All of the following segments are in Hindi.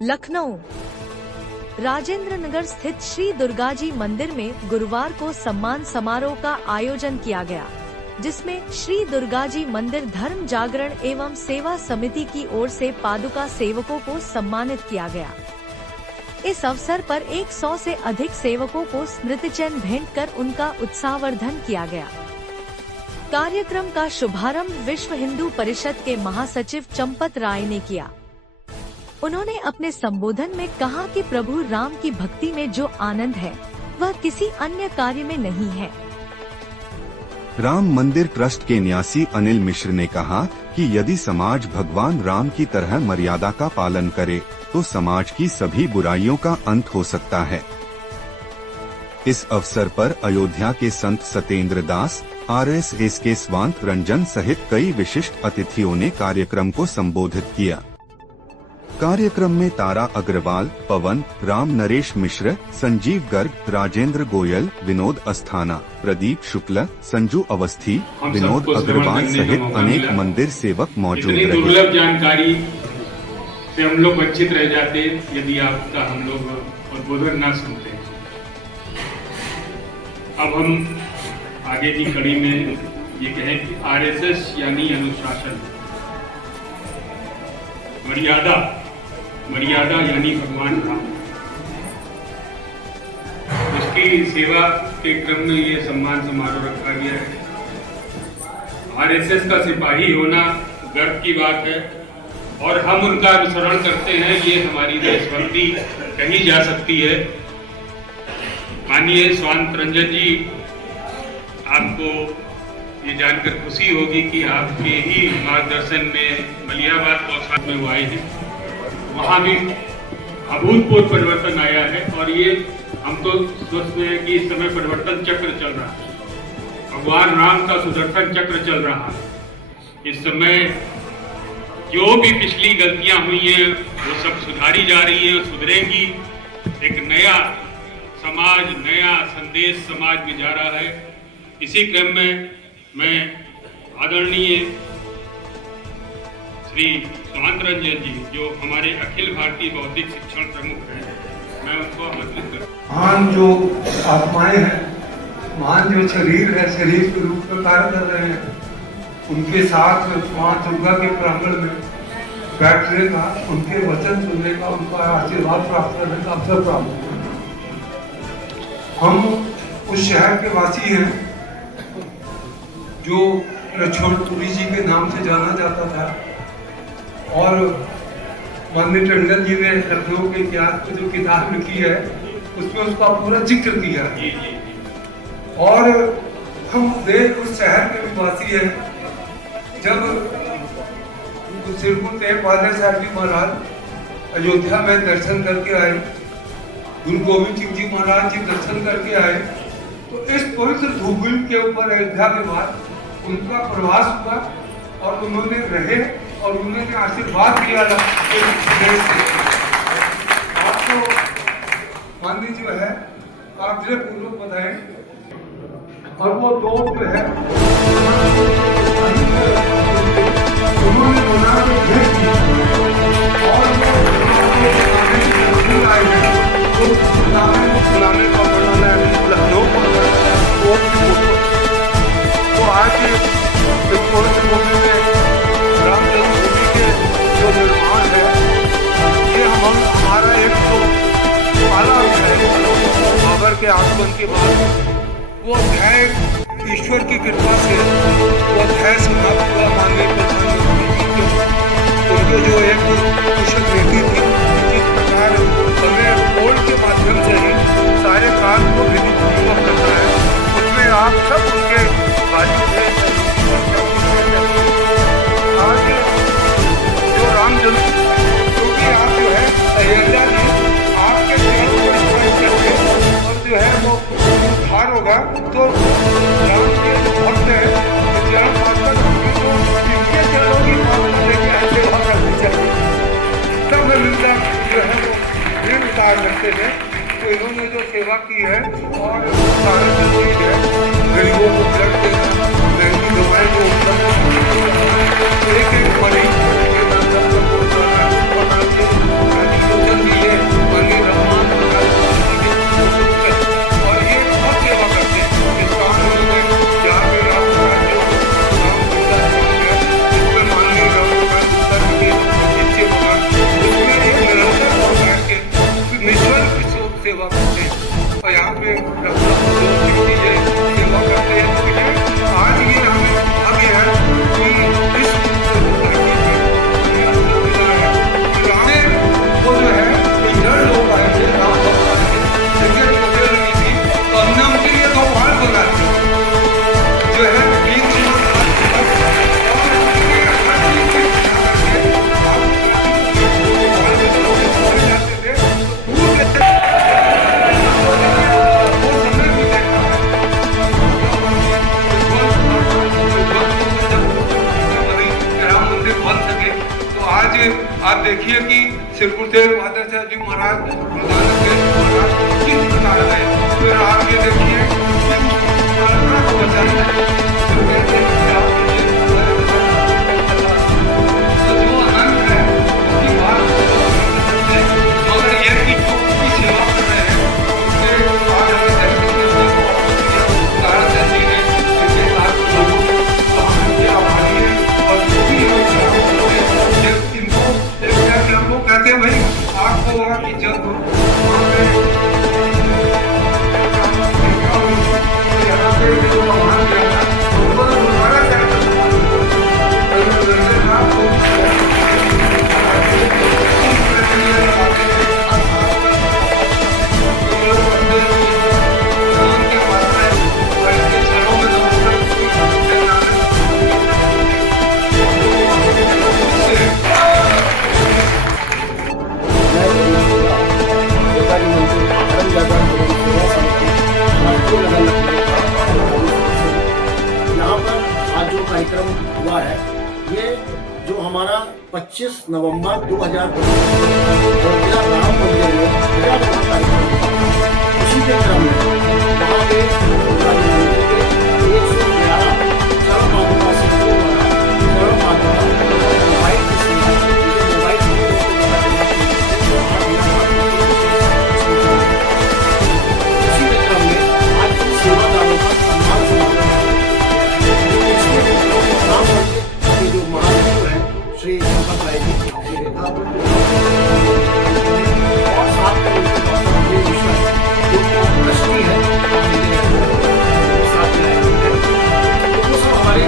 लखनऊ राजेंद्र नगर स्थित श्री दुर्गाजी मंदिर में गुरुवार को सम्मान समारोह का आयोजन किया गया, जिसमें श्री दुर्गाजी मंदिर धर्म जागरण एवं सेवा समिति की ओर से पादुका सेवकों को सम्मानित किया गया। इस अवसर पर 100 से अधिक सेवकों को स्मृति चिन्ह भेंट कर उनका उत्साहवर्धन किया गया। कार्यक्रम का शुभारंभ विश्व हिंदू परिषद के महासचिव चंपत राय ने किया। उन्होंने अपने संबोधन में कहा कि प्रभु राम की भक्ति में जो आनंद है वह किसी अन्य कार्य में नहीं है। राम मंदिर ट्रस्ट के न्यासी अनिल मिश्र ने कहा कि यदि समाज भगवान राम की तरह मर्यादा का पालन करे तो समाज की सभी बुराइयों का अंत हो सकता है। इस अवसर पर अयोध्या के संत सतेंद्र दास, RSS के स्वांत रंजन सहित कई विशिष्ट अतिथियों ने कार्यक्रम को संबोधित किया। कार्यक्रम में तारा अग्रवाल, पवन, राम नरेश मिश्र, संजीव गर्ग, राजेंद्र गोयल, विनोद अस्थाना, प्रदीप शुक्ल, संजू अवस्थी, विनोद अग्रवाल सहित अनेक मंदिर सेवक मौजूद रहे। दुर्लभ जानकारी से हम लोग वंचित रह जाते यदि आपका हम लोग उद्बोधन न सुनते। अब हम आगे की कड़ी में ये कहें कि RSS यानी अनुशासन, मर्यादा यानी भगवान राम, उसकी सेवा के क्रम में ये सम्मान समारोह रखा गया है। RSS का सिपाही होना गर्व की बात है और हम उनका अनुसरण करते हैं, ये हमारी देशभक्ति कही जा सकती है। माननीय स्वांत रंजन जी, आपको ये जानकर खुशी होगी कि आपके ही मार्गदर्शन में मलियाबाद गौशाला में वो आए हैं, वहाँ भी अभूतपूर्व परिवर्तन आया है और ये हम तो सोचते हैं कि इस समय परिवर्तन चक्र चल रहा है, भगवान राम का सुदर्शन चक्र चल रहा है। इस समय जो भी पिछली गलतियां हुई हैं वो सब सुधारी जा रही है, सुधरेंगी। एक नया समाज, नया संदेश समाज में जा रहा है। इसी क्रम में मैं आदरणीय श्री स्वांत रंजन जी, जो हमारे अखिल भारतीय बौद्धिक शिक्षण प्रमुख हैं, मैं उनको आमंत्रित करता हूं। महान जो आत्माएं हैं, महान जो शरीर है, शरीर के रूप में कार्य कर रहे हैं, उनके साथ मां दुर्गा के प्रांगण में बैठने का, उनके वचन सुनने का, उनका आशीर्वाद प्राप्त करने का अवसर प्राप्त हुआ। हम उस शहर के वासी हैं जो लक्ष्मणपुरी जी के नाम से जाना जाता था और माननीय टंडन जी ने लखनऊ के इतिहास में जो किताब लिखी है उसमें उसका पूरा जिक्र किया है। और हम देश उस शहर के निवासी हैं। जब श्री गुरु तेग बहादुर साहब जी महाराज अयोध्या में दर्शन करके आए, गुरु गोविंद सिंह जी महाराज जी दर्शन करके आए, तो इस पवित्र धूपगुड़ी के ऊपर अयोध्या के बाद उनका प्रवास हुआ और उन्होंने रहे और उन्होंने आशीर्वाद दिया आपको। गांधी जो है काफिले पूर्वक बताएं और वो दो जो है उन्होंने बना के भेज दिया और सुनाने का वर्णन है लखनऊ तो आज इस पवित्र भूमि में राम जन्मभूमि के जो निर्माण है, ये हमारा एक तो पहला अध्याय बाबर के आगमन के बाद वो अध्याय ईश्वर की कृपा से वो अध्याय समाप्त हुआ। माननीय प्रधानमंत्री जी के उनके जो एक कुशल नीति थी, जिस प्रकार हमें बोर्ड के माध्यम से ही सारे काम को विधिपूर्वक करना है, उसमें आप सब उनके बाजू थे। आज जो राम जन्म क्योंकि आप जो है अयोध्या में आपके चरणों को स्पर्श करके और जो है वो उद्धार होगा, तो राम के भक्त है चरण पाकर तो इनके चरणों की प्रार्थना लेके ऐसे भाव रखनी चाहिए, तब मिलता जो है वो ऋण उतार सकते थे। तो इन्होंने जो सेवा की है और सारा जो चीज है, गरीबों को ब्लड देना, महंगी दवाएं जो उपलब्ध एक एक मरीज पे रखना हो, जो चीजें सेवा करते हैं, तो ये आज ये हमें भाग्य है कि इस धरती पे हमें अवसर मिला है कि राम को जो है इंद्र लोग आए थे, राम भक्त आए थे, जगह छोटे लगी थी, तो हमने उनके लिए 2 पहाड़ बनाए थे जो है 3 आप देखिए कि श्री गुरुदेव माधवाचार्य जी महाराज महाराज किस प्रकार है, फिर आगे देखिए कि परंपरा को बचाना है, जो कहते हैं कि आप तो जो आनंद है उसकी बात मगर ये कि जो की सेवा कर रहे हैं उसके आज हमें दर्शन करने को कारण जी ने ऐसे बात लोगों को तो हम उनके आभारी हैं और जो भी वो कहते हैं भाई आपको होगा कि जब वहाँ पे यहाँ पे जो भगवान गया था उनको तो दोबारा यहाँ पर आज जो कार्यक्रम हुआ है, ये जो हमारा 25 नवंबर 2022 राम मंदिर में कार्यक्रम, उसी के क्रम में वहाँ पे मंदिर के 111 सर्व माधुका सिंहों द्वारा सर्व माधुका मोबाइल की सेवा, मोबाइल उसी के क्रम में आज सेवादारों का सम्मान समारोह राम मंदिर के जो महादेव हैं श्री शंकर राय जी और साथ में उनके डॉक्टर मिश्रा जो ट्रस्टी है साथ में आए हैं, तो वो सब हमारे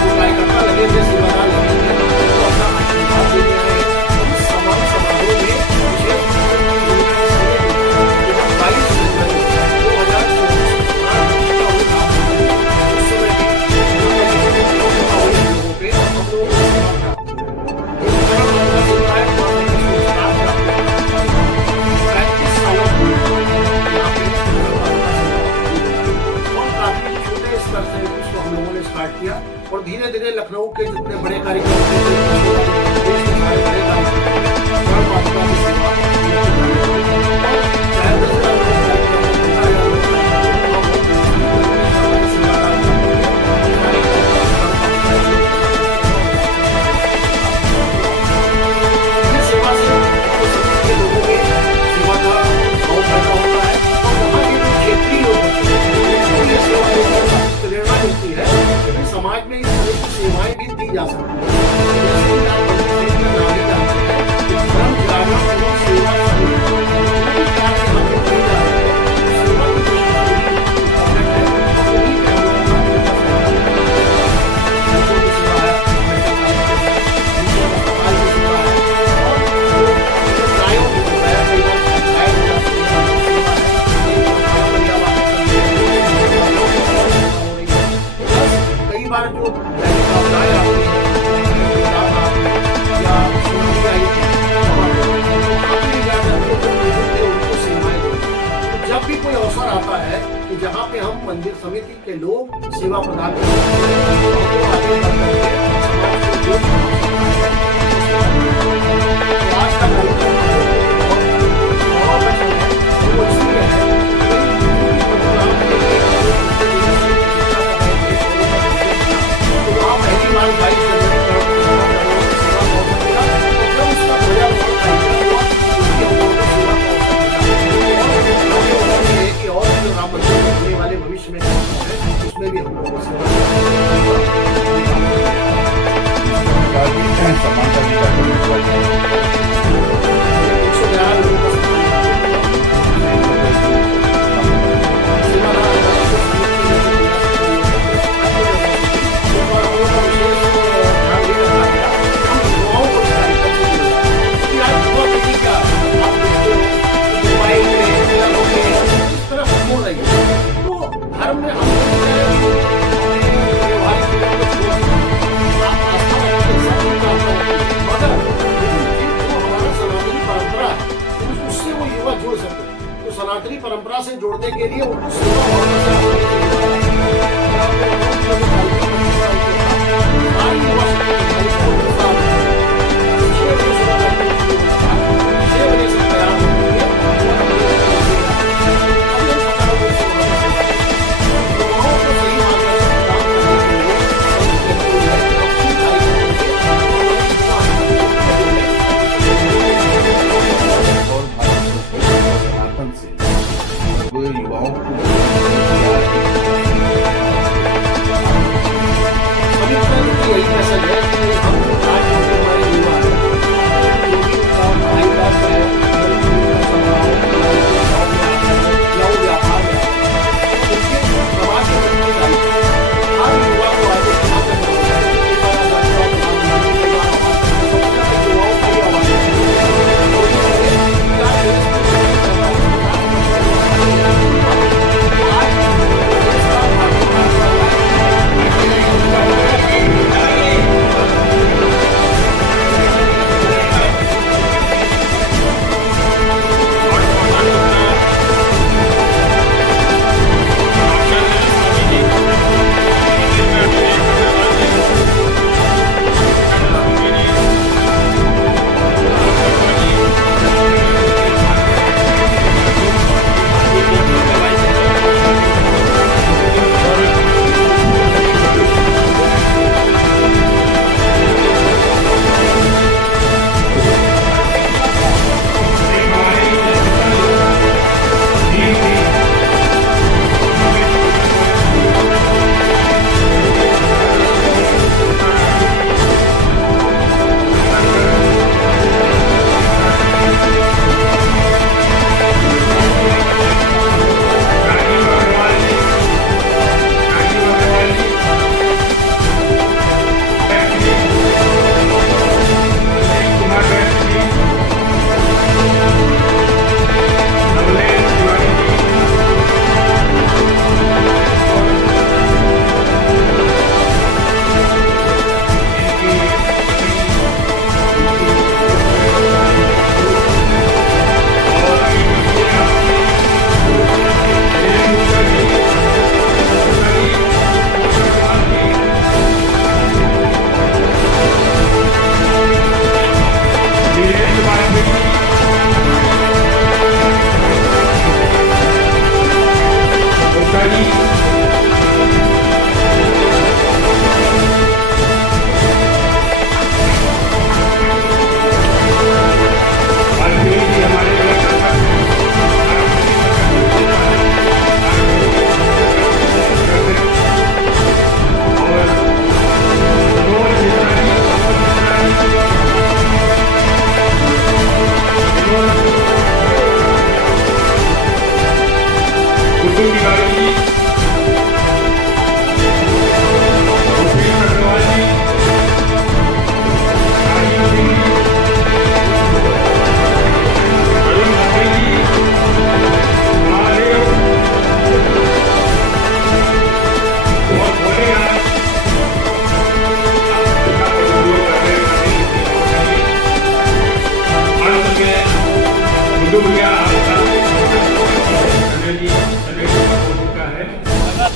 जो कार्यकर्ता लगे थे, सेवादार लगे थे, तो अपना आशीर्वाद देने आए समान समारोह में विशेष 22 जनवरी 2022 स्टार्ट किया और धीरे धीरे लखनऊ के जितने बड़े कार्यक्रम थे, देश के सारे बड़े कार्यक्रम सेवा से लोगों में सेवा का भाव पैदा होता है और वहाँ के जो क्षेत्रीय लोग प्रेरणा मिलती है कि समाज में इस तरह की सेवाएं भी दी जा सकती हैं। जैसे कि आप नाम ही जानते हैं कि धर्म जागरण एवं सेवा समिति जो भी कार्य हमें किए जा रहे हैं सेवा की दृष्टि से ही इम्पोर्टेंट है और उन्हीं पे हम लोगों का सेवा है, अस्पताल की सेवा है और जो गायों की सेवा है, कई बार गाय हो जाती है सेवा है, कई बार जो गाय आती है या सुनाई आई थी उनको सेवाएं देते। जब भी कोई अवसर आता है कि जहाँ पे हम मंदिर समिति के लोग सेवा प्रदान करते हैं तो आगे बढ़ करके समाज को जो भी आज का कार्यक्रम बहुत अच्छा है, वो इसलिए है पहली बार 22 जनवरी सेवा का अवसर मिला और जब उसका ध्वजारोहण कार्यक्रम हुआ उसकी हम लोगों को सेवा का अवसर मिला कि और जो राम मंदिर होने वाले भविष्य में है उसमें भी हम लोगों को सेवा सनातनी परंपरा से जोड़ने के लिए उनको सेवा भावना से आसानी से जोड़ा युवाओं को यही मैसेज है कि हम आज जो हमारे युवा हैं, जो भी उनका भाई बाप है, या वो व्यापार है, उनके समाज के प्रति दायित्व हर युवा को आगे बढ़ा करना होगा। युवाओं का ही आवाज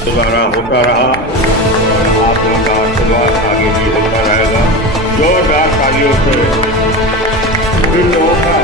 दोबारा होता रहा और आप लोगों का आशीर्वाद आगे भी होता रहेगा। जोरदार तालियों से इन लोगों का